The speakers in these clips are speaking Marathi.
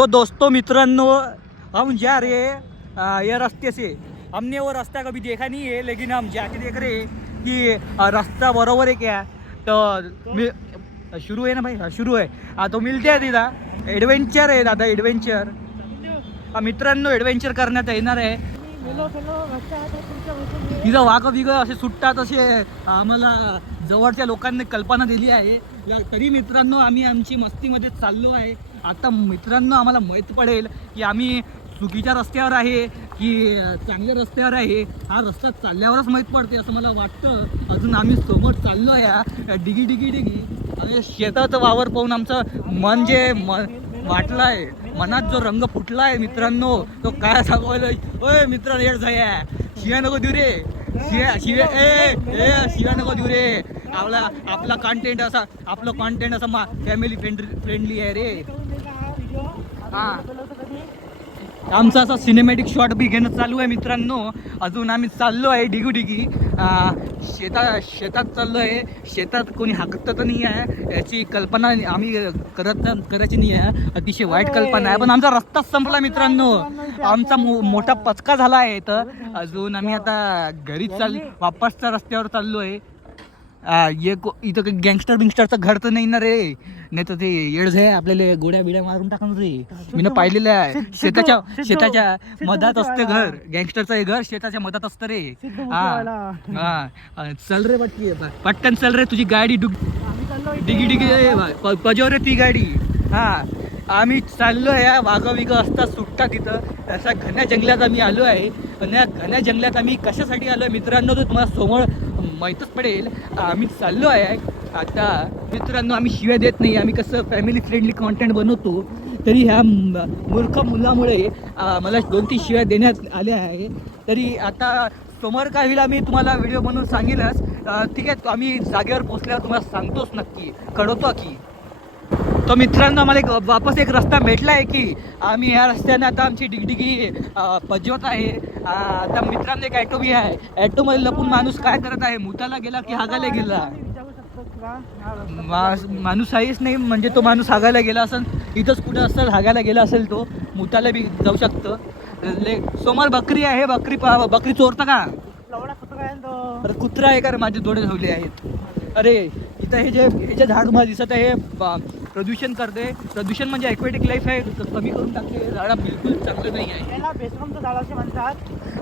तो दोस्तों मित्रांनो, हम जा रहे हैं ये रास्ते से। हमने वो रास्ता कभी देखा नहीं है, लेकिन हम जाके देख रहे हैं कि रास्ता बरोबर है क्या। तो शुरू है ना भाई, हाँ शुरू है। हाँ तो मिलते हैं तिथं, ॲडव्हेंचर आहे दादा, ॲडव्हेंचर। मित्रांनो ॲडव्हेंचर करण्यात येणार आहे तिथं। वाघ बिघ असे सुटतात असे आम्हाला जवळच्या लोकांनी कल्पना दिली आहे। तरी मित्रांनो आम्ही आमची मस्तीमध्ये चाललो आहे। आता मित्रांनो आम्हाला माहीत पडेल की आम्ही चुकीच्या रस्त्यावर आहे की चांगल्या रस्त्यावर आहे। हा रस्ता चालल्यावरच माहीत पडते असं मला वाटतं। अजून आम्ही समोर चाललो आहे, डिगी डिगी डिगी, आणि शेताचं वावर पाहून आमचं मन जे वाटलं आहे, मनात जो रंग फुटला आहे मित्रांनो, तो काय सांगवलं। ओय मित्रांनो येड जाया, शिव्या नको देऊ रे, शिव्या शिव्या नको देऊ रे। आपला कंटेंट असा, आपलं कंटेंट असं फॅमिली फ्रेंडली आहे रे। हां, आमचा असा सिनेमॅटिक शॉट बी घेणं चालू आहे मित्रांनो। अजून आम्ही चाललो आहे डिगू डिगी शेतात चाललो आहे। शेतात कोणी हाकत तर नाही आहे याची कल्पना आम्ही करायची नाही आहे, अतिशय वाईट कल्पना आहे। पण आमचा रस्ताच संपला मित्रांनो, आमचा मोठा पचका झाला आहे। तर अजून आम्ही आता घरी वापसच्या रस्त्यावर चाललो आहे। इथं काही गँगस्टर बिंगस्टरचं घर तर नाही ना रे, नाही तर ते येड आहे आपल्याला गोड्या बिड्या मारून टाकून रे। मी ना पाहिलेलं आहे, शेताच्या मधात असते घर, गँगस्टरचं हे घर शेताच्या मधात असतं रे। हा चल रे पटकन चल रे, तुझी गाडी डिगी डिगी पजव रे ती गाडी। हा आम्ही चाललो आहे, वाघं विघं असतात सुटतात तिथं। अशा घन्या जंगलात आम्ही आलो आहे, आणि या घन्या जंगलात आम्ही कशासाठी आलो आहे मित्रांनो तर तुम्हाला समोर माहीतच पडेल। आम्ही चाललो आहे आता मित्रांनो, आम्ही शिव्या देत नाही, आम्ही कसं फॅमिली फ्रेंडली कॉन्टेंट बनवतो। तरी ह्या मूर्ख मुलामुळे मला 2-3 शिव्या देण्यात आल्या आहे। तरी आता समोर काय होईल आम्ही तुम्हाला व्हिडिओ बनवून सांगेलच, ठीक आहे। आम्ही जागेवर पोचल्यावर तुम्हाला सांगतोच, नक्की कळवतो की। तो मित्रांनो आम्हाला वापस एक रस्ता भेटला आहे की आम्ही ह्या रस्त्याने आता आमची डिगडिगी पजवत आहे। आता मित्रांनो एक ॲटो बी आहे, ॲटोमध्ये लपून माणूस काय करत आहे, मुताला गेला की हागायला गेला। माणूस आहेच नाही म्हणजे तो माणूस हागायला गेला असेल, इथंच कुठं असेल हागायला गेला असेल, तो मुताला बी जाऊ शकतं। समोर बकरी आहे, बकरी चोरता का? अरे कुत्रा आहे का रे, माझे डोळे झवले आहेत। अरे इथं हे जे झाड मला दिसत आहे प्रदूषण करते। प्रदूषण म्हणजे ॲक्वेटिक लाईफ आहे, कमी करून टाकते। झाडं बिलकुल चांगलं नाही आहे। बेसमचं झाड असे म्हणतात।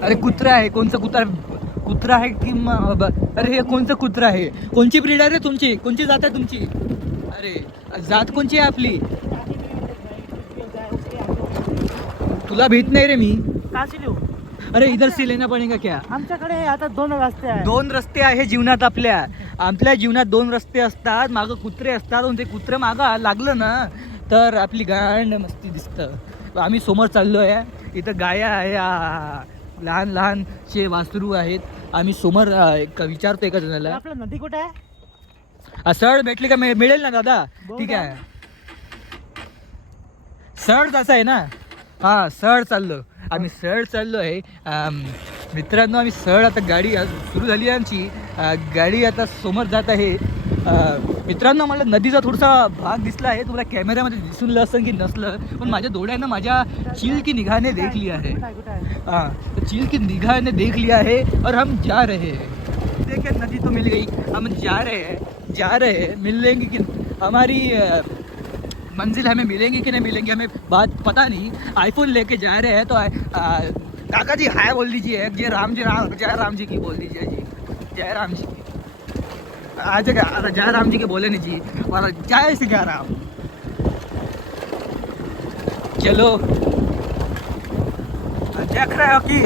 अरे कुत्रा आहे, कोणचं कुत्रा आहे की अरे हे कोणचं कुत्रा आहे? कोणची ब्रीड आहे रे तुमची? कोणची जात आहे तुमची? अरे जात कोणची आहे आपली? तुला भीत नाही रे मी का लिहू? अरे इधर से लेना पडेगा क्या? आमच्याकडे आता 2 रस्ते आहेत। 2 रस्ते आहे जीवनात। आपल्या जीवनात 2 रस्ते असतात, मागं कुत्रे असतात, आणि ते कुत्रे मागं लागलं ना तर आपली गांड मस्ती दिसतं। आम्ही समोर चाललो आहे, इथं गाया आहे, लहान लहानशे वासरू आहेत। आम्ही समोर विचारतो एका जणाला, आपलं नदी कुठे आहे? सळ भेटली का? मिळेल ना दादा? ठीक आहे, सळ तसा आहे ना? हां सळ चाललो आम्ही, सळ चाललो आहे मित्रांनो। आम्ही सळ आता गाडी सुरू झाली आहे आमची, गाडी आता समोर जात आहे। मित्रांनो मला नदीचा थोडासा भाग दिसला आहे, तुम्हाला कॅमेऱ्यामध्ये दिसून असेल की नसलं, पण माझ्या डोळ्यानं माझ्या चील की निगाह ने देख लिया है। हाँ तो चील की निगाह ने देख लिया है और हम जा रहे हैं। देखिए नदी तो मिल गई, हम जा रहे हैं। मिलेंगे कि हमारी मंजिल हमें मिलेंगी कि नहीं मिलेंगी हमें बात पता नहीं। आईफोन लेके जा रहे हैं तो काका जी हाय बोल दीजिए, जय राम जी की बोल दीजिए जी, जय राम जी की। आज जय राम जी के बोले नहीं जी, और जय श्री राम। चलो देख रहे हो कि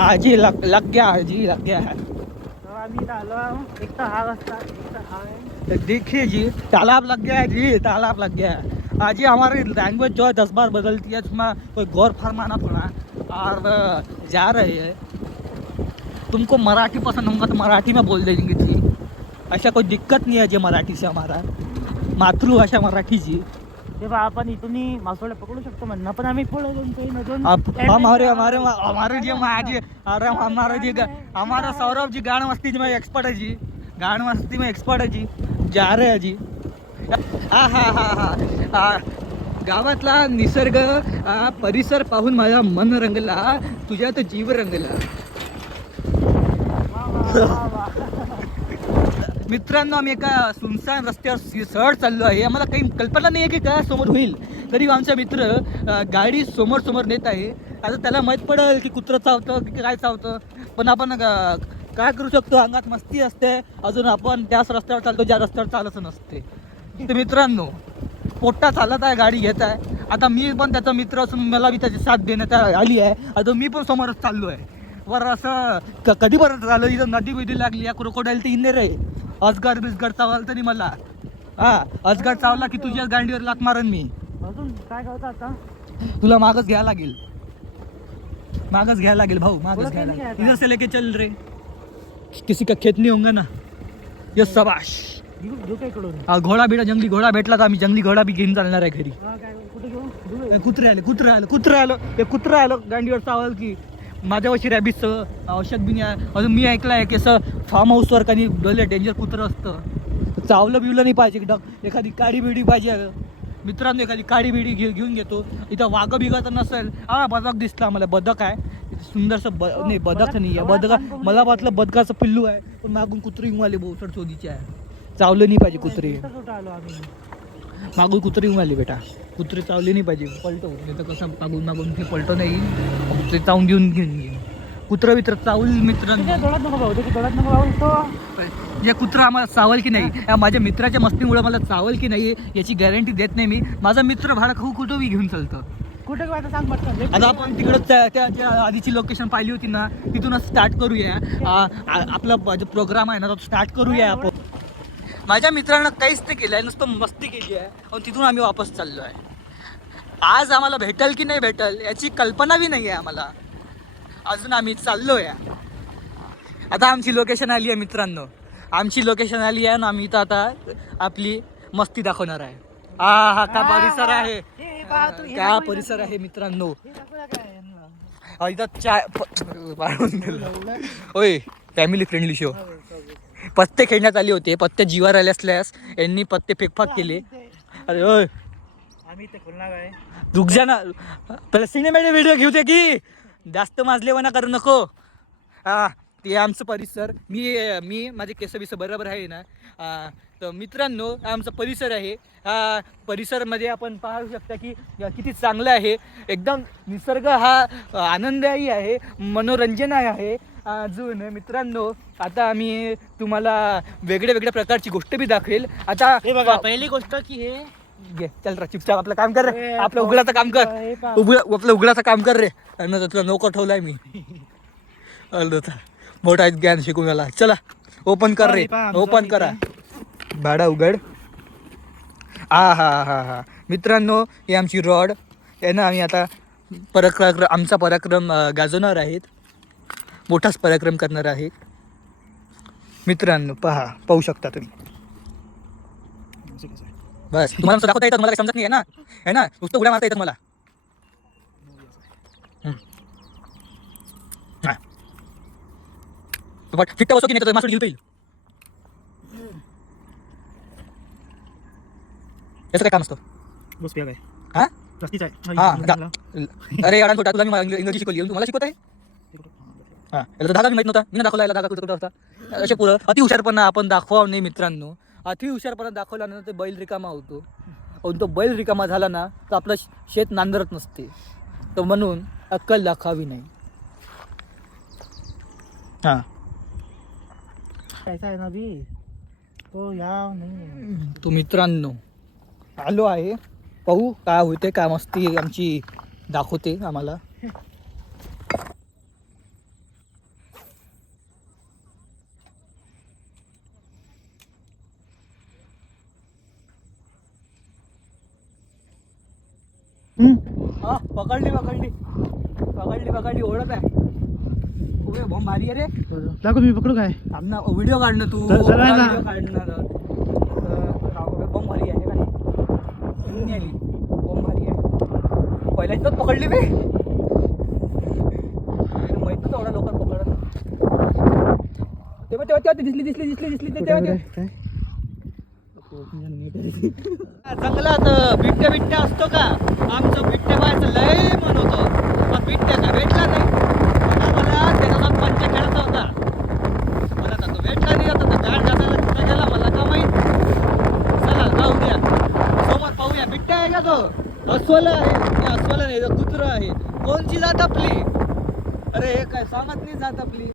आज ही लग गया है। एक तर हा रस्ता, एक तर हा आहे। देखिए जी तालाब लग गया है जी, तालाब लग गया है। आज ये हमारी लैंग्वेज जो है 10 बार बदलती है, उसमें कोई गौर फरमाना पड़ा। और जा रहे हैं, तुमको मराठी पसंद होगा तो मराठी में बोल देंगे जी, ऐसा कोई दिक्कत नहीं है जी। मराठी से हमारा मातृभाषा मराठी जी। तेव्हा आपण इथून मासोळ्या पकडू शकतो म्हणणं, पण आम्ही पुढे हमारा सौरभ जी गान मस्ती में एक्सपर्ट है जी, गान मस्ती में एक्सपर्ट है जी। जा रहे हैं जी। गावातला निसर्ग परिसर पाहून माझा मन रंगला, तुझ्यात जीव रंगला. मित्रांनो आम्ही एका सुनसान रस्त्यावर सहज चाललो आहे. आम्हाला काही कल्पना नाही आहे की काय समोर होईल, तरी आमचा मित्र गाडी समोर समोर नेत आहे. आता त्याला माहीत पडेल की कुत्रं चावतं की काय चावतं, पण आपण काय करू शकतो, अंगात मस्ती असते. अजून आपण त्याच रस्त्यावर चालतो ज्या रस्त्यावर चालत नसते. तर मित्रांनो पोट्टा चालत आहे, गाडी घेत आहे. आता मी पण त्याचा मित्र असून मला बी त्याची साथ देण्यात आली आहे. आता मी पण समोरच चाललो आहे. बरं असं कधीपर्यंत झालं, इथं नदी बिदी लागली, या क्रोकोडाईल तर इंदे रे. अजगर बिजगर चावलं तरी मला, अजगर चावला की तुझ्या गांडीवर लात मारन मी. अजून काय करतो आता? तुला मागच घ्यायला लागेल, मागच घ्यायला लागेल भाऊ, मागच बोला घ्यायला कैसे लागेल. घ्यायचा? इधर से लेके चल रे, किसी का खेत नहीं होंगे ना. यस शाबाश. घेऊ काय इकडून? घोडा बिडा, जंगली घोडा भेटला तर आम्ही जंगली घोडा बी घेऊन चालणार आहे घरी. काय कुठे घेऊ? कुत्रे आलं ते कुत्रं आलं गांडीवर चावल की. माझ्यावरची रॅबिसचं औषध बी नाही. अजून मी ऐकलं आहे की असं फार्म हाऊसवर काही डेंजर कुत्रं असतं, चावलं बिवलं नाही पाहिजे. एखादी काडी बिडी पाहिजे मित्रांनो, एखादी काडी बिडी घेऊन घेतो. इथं वाघ बिघा तर नसेल. बदक दिसला मला, बदक आहे सुंदरसं. नाही बदक नाही आहे, बदका मला वाटलं बदकाचं पिल्लू आहे, पण मागून कुत्री येऊन आले, बहुसर चोदीचे आहे. चावलं नाही पाहिजे कुत्री, कुठं आलो आम्ही? मागून कुत्री येऊन आली बेटा. कुत्री चावली नाही पाहिजे, पलटो नाही तर कसं मागून हे पलटो नाही. कुत्री चावून घेऊन कुत्रं बित्र चावल मित्रांनो. डोळ्यात नको भाऊ, डोळ्यात नको भाऊ. तो जे कुत्रं आम्हाला चावल की नाही, माझ्या मित्राच्या मस्तीमुळे मला चावल की नाही याची गॅरंटी देत नाही मी. माझा मित्र भाडं खाऊ कुठं बी घेऊन चालतं. कुठे आता सांग पटकन. आता आपण तिकडं त्या आधीची लोकेशन पाहिली होती ना, तिथूनच स्टार्ट करूया. आपला जो प्रोग्राम आहे ना तो स्टार्ट करूया आपण. माझ्या मित्रांना काहीच नाही केलं आहे, नुसतं मस्ती केली आहे आणि तिथून आम्ही वापस चाललो आहे. आज आम्हाला भेटल की नाही भेटल याची कल्पना बी नाही आहे आम्हाला. अजून आम्ही चाललो आहे. आता आमची लोकेशन आली आहे मित्रांनो, आमची लोकेशन आली आहे ना. आम्ही इथं आता आपली मस्ती दाखवणार आहे. हा काय परिसर आहे, काय परिसर आहे मित्रांनो. इथं चाय वाढून गेलं. होय, फॅमिली फ्रेंडली शो. पत्ते खेळण्यात आले होते, पत्ते जीवार आले असल्यास यांनी पत्ते फेकफाक केले. अरे होय, आम्ही ते खुलणार आहे. रुक जा ना, पहिले सिनेमॅटिक व्हिडिओ घेऊ दे की, जास्त माजलेवाना करू नको. ते आमचं परिसर. मी माझे केस बिस बरोबर आहे ना. तर मित्रांनो आमचा परिसर आहे. परिसरमध्ये आपण पाहू शकता की किती चांगलं आहे. एकदम निसर्ग हा आनंददायी आहे, मनोरंजन आहे. अजून मित्रांनो आता आम्ही तुम्हाला वेगळ्या प्रकारची गोष्ट बी दाखवेल. आता बघा पहिली गोष्ट की हे घे, चल रे चुपचाप आपलं काम कर रे, आपलं उघडाचं काम कर, आपलं उघडाचं काम कर रे. आणि तुला नोकर ठेवलाय मी. मोठा ज्ञान शिकून आला. चला ओपन कर रे, ओपन करा, भाडा उघड. हा मित्रांनो ही आमची रॉड आहे ना. आम्ही आता आमचा पराक्रम गाजवणार आहेत, मोठाच पराक्रम करणार आहेत मित्रांनो. पाहू शकता तुम्ही. बस तुम्हाला असं दाखवता येतं, तुम्हाला काही समजत नाही आहे ना नुसतं उड्या मारता येतं मला. फिट्टा बसो की नाही तर मासूड घेऊ येईल. याचं काय काम असतं? हा अरे अडा छोटा, तुला मी इंग्रजी शिकवली, तुम्हाला शिकवत आहे. याला धागा माहित नव्हता, मी दाखवला याला धागा कुठं असता. असे पुढं अति हुशारपणा आपण दाखवा नाही मित्रांनो. अति हुशारपणा दाखवला ना ते बैल रिकामा होतो. आणि तो बैल रिकामा झाला ना तर आपलं शेत नांदरत नसते. तर म्हणून अक्कल दाखवावी नाही. कैसा आहे ना बी तो या नाही. तो मित्रांनो आलो आहे, पाहू काय होते, काय मस्ती आमची दाखवते आम्हाला. पकडली ओळख आहे. उभे बॉम्ब भारी आहे रे. दाखव मी पकडू काय? आमना व्हिडिओ काढणं तू, चला ना. व्हिडिओ काढणार. बॉम्ब भारी आहे का नाही? बॉम्ब भारी आहे. पहिल्यांदाच पकडली मी, माहित नव्हतं एवढा लवकर पकडत. तेव्हा दिसली तेव्हा जंगलात बिबट्या बिबट्या असतो का? आमचं बिबट्या पाहायचं लय मन होतं, पण बिबट्या का भेटला नाही. आता मला त्याच्यासोबत पंच खेळायचा होता, मला आता तो भेटला नाही. आता तो गाड घासायला कुठे गेला मला का माहित. चला जाऊ द्या, सोबत पाहूया. बिबट्या आहे का तो? अस्वल आहे. अस्वल नाही, कुत्र आहे. कोणची जात आपली? अरे हे काय सांगत नाही जात आपली.